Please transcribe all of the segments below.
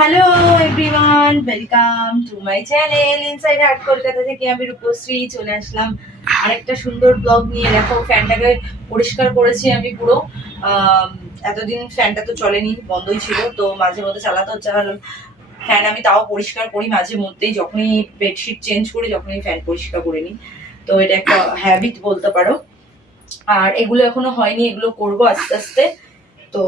Hello everyone, welcome to my channel inside heart Kolkata থেকে আমি রূপশ্রী চলে আসলাম আরেকটা সুন্দর ব্লগ নিয়ে। দেখো ফ্যানটাকে পরিষ্কার করেছি আমি পুরো। এতদিন ফ্যানটা তো চলেনি, বন্ধই ছিল, তো মাঝে মধ্যে চালাতে হচ্ছে। ফ্যান আমি তাও পরিষ্কার করি মাঝে মধ্যেই, যখনই বেডশিট চেঞ্জ করি যখনই ফ্যান পরিষ্কার করে নিই। তো এটা একটা হ্যাবিট বলতে পারো। আর এগুলো এখনো হয়নি, এগুলো করবো আস্তে আস্তে। তো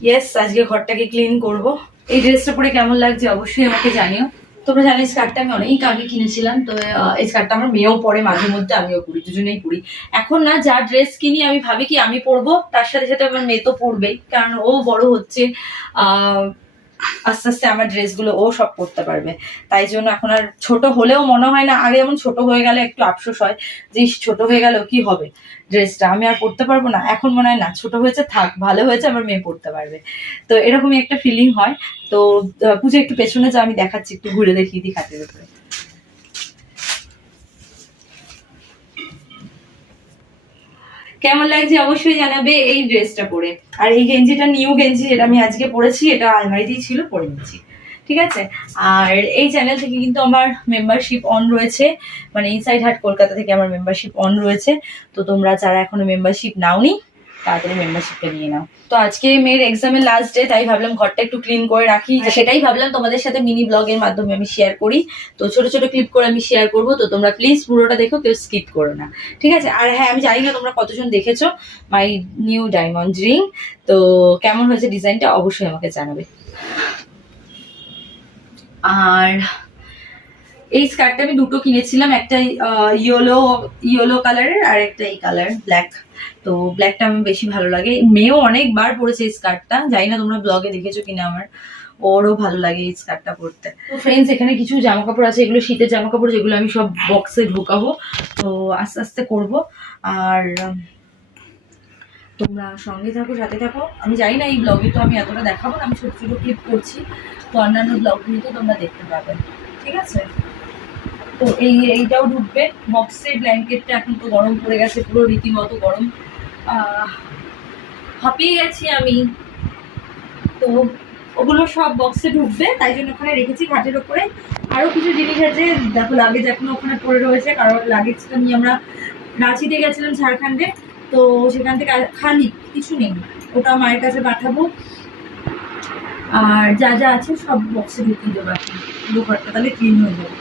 ইয়েস, আজকে ঘরটাকে ক্লিন করব। এই ড্রেসটা পরে কেমন লাগছে অবশ্যই আমাকে জানিও। তোমরা জানো স্কার্টটা আমি অনেক আগে কিনেছিলাম, তো এই স্কার্টটা আমার মেয়েও পরে, মাঝে মধ্যে আমিও পরি, দুজনেই পরি। এখন না যা ড্রেস কিনি আমি ভাবি কি আমি পরবো, তার সাথে সাথে আমার মেয়ে তো পরবেই, কারণ ও বড় হচ্ছে। আস্তে আস্তে আমার ড্রেসগুলো ও সব পরতে পারবে। তাই জন্য এখন আর ছোট হলেও মনে হয় না, আগে যেমন ছোট হয়ে গেলে একটু আফসোস হয় যে ছোট হয়ে গেল কি হবে, ড্রেসটা আমি আর পরতে পারবো না। এখন মনে হয় না, ছোট হয়েছে থাক, ভালো হয়েছে, আমার মেয়ে পরতে পারবে। তো এরকমই একটা ফিলিং হয়। তো পুজো একটু পেছনে যা, আমি দেখাচ্ছি, একটু ঘুরে দেখিয়ে দিই খাটের উপরে। কেমন লাগছে অবশ্যই জানাবে এই ড্রেসটা পরে। আর এই গেঞ্জিটা নিউ গেঞ্জি, এটা আমি আজকে পরেছি, এটা আলমারিতেই ছিল, পরে নিচ্ছি। ঠিক আছে। আর এই চ্যানেল থেকে কিন্তু আমার মেম্বারশিপ অন রয়েছে, মানে ইনসাইড হার্ট কলকাতা থেকে আমার মেম্বারশিপ অন রয়েছে। তো তোমরা যারা এখনো মেম্বারশিপ নাওনি তাড়াতাড়ি মেম্বারশিপটা নিয়ে নাও। তো আজকে মেয়ের এক্সামের লাস্ট ডে, তাই ভাবলাম ঘরটা একটু ক্লিন করে রাখি, সেটাই ভাবলাম তোমাদের সাথে মিনি ব্লগের মাধ্যমে আমি শেয়ার করি। তো ছোট ছোট ক্লিপ করে আমি শেয়ার করব, তো তোমরা প্লিজ পুরোটা দেখো, কেউ স্কিপ করো না। ঠিক আছে। আর হ্যাঁ, আমি জানি না তোমরা কতজন দেখেছো মাই নিউ ডায়মন্ড রিং। তো কেমন হয়েছে ডিজাইনটা অবশ্যই আমাকে জানাবে। আর এই স্কার্টটা আমি দুটো কিনেছিলাম, একটা ইয়েলো কালারের আর একটা এই কালার ব্ল্যাক। তো ব্ল্যাকটা আমার বেশি ভালো লাগে। মেয়েও অনেকবার পরেছে এই স্কার্টটা, জানি না তোমরা ব্লগে দেখেছো কিনা, আমার ওরও ভালো লাগে এই স্কার্টটা পরতে। তো ফ্রেন্ডস, এখানে কিছু জামা কাপড় আছে, এগুলো শীতের জামা কাপড়, যেগুলো আমি সব বক্সে ঢোকাবো। তো আস্তে আস্তে করব। আর তোমরা সঙ্গে থাকো, সাথে থাকো। আমি জানি না এই ব্লগে তো আমি এতটা দেখাবো না, আমি ছোট ছোট ক্লিপ করছি, তো অন্যান্য ব্লগগুলো তো তোমরা দেখতে পাবে। ঠিক আছে। তো এইটাও ঢুকবে বক্সে। ব্ল্যাঙ্কেটটা এখন তো গরম পড়ে গেছে, পুরো রীতিমতো গরম, হাঁপিয়ে গেছি আমি। তো ওগুলো সব বক্সে ঢুকবে, তাই জন্য ওখানে রেখেছি খাটের ওপরে। আরও কিছু জিনিস আছে, দেখো লাগেজ এখনো ওখানে পড়ে রয়েছে, কারণ লাগেজটা নিয়ে আমরা রাঁচিতে গেছিলাম ঝাড়খণ্ডে। তো সেখান থেকে খালি কিছু নেই, ওটা মায়ের কাছে পাঠাবো। আর যা যা আছে সব বক্সে ঢুকিয়ে দেবো এখন, পুরো ঘরটা তাহলে ক্লিন হয়ে যাবে।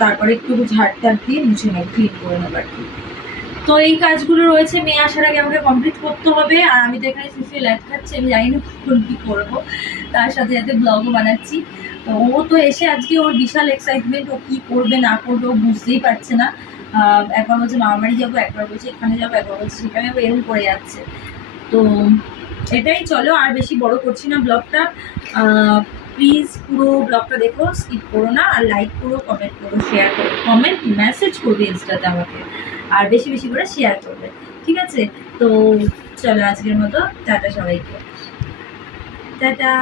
তারপরে একটু ঝাড় দিয়ে মুছে নেব, ক্লিন করে নেব আর কি। তো এই কাজগুলো রয়েছে, মেয়ে আসার আগে আমাকে কমপ্লিট করতে হবে। আর আমি তো এখানে শুধু ল্যাপ খাচ্ছি, আমি জানি না কখন কী করবো, তার সাথে সাথে ব্লগও বানাচ্ছি। তো ও তো এসে আজকে ওর বিশাল এক্সাইটমেন্ট, ও কী করবে না করবে ও বুঝতেই পারছে না। একবার বলছে মামার বাড়ি যাবো, একবার বলছে এখানে যাবো, একবার বলছে সেখানে যাবো, এরকম করে যাচ্ছে। তো এটাই, চলো আর বেশি বড় করছি না ব্লগটা। প্লিজ পুরো ব্লগটা দেখো, স্কিপ করো না। আর লাইক করো, কমেন্ট করো, শেয়ার করো, কমেন্ট মেসেজ করবে ইনস্টাতে আমাকে, আর বেশি বেশি করে শেয়ার করবে। ঠিক আছে। তো চলো আজকের মতো টাটা সবাইকে, টাটা।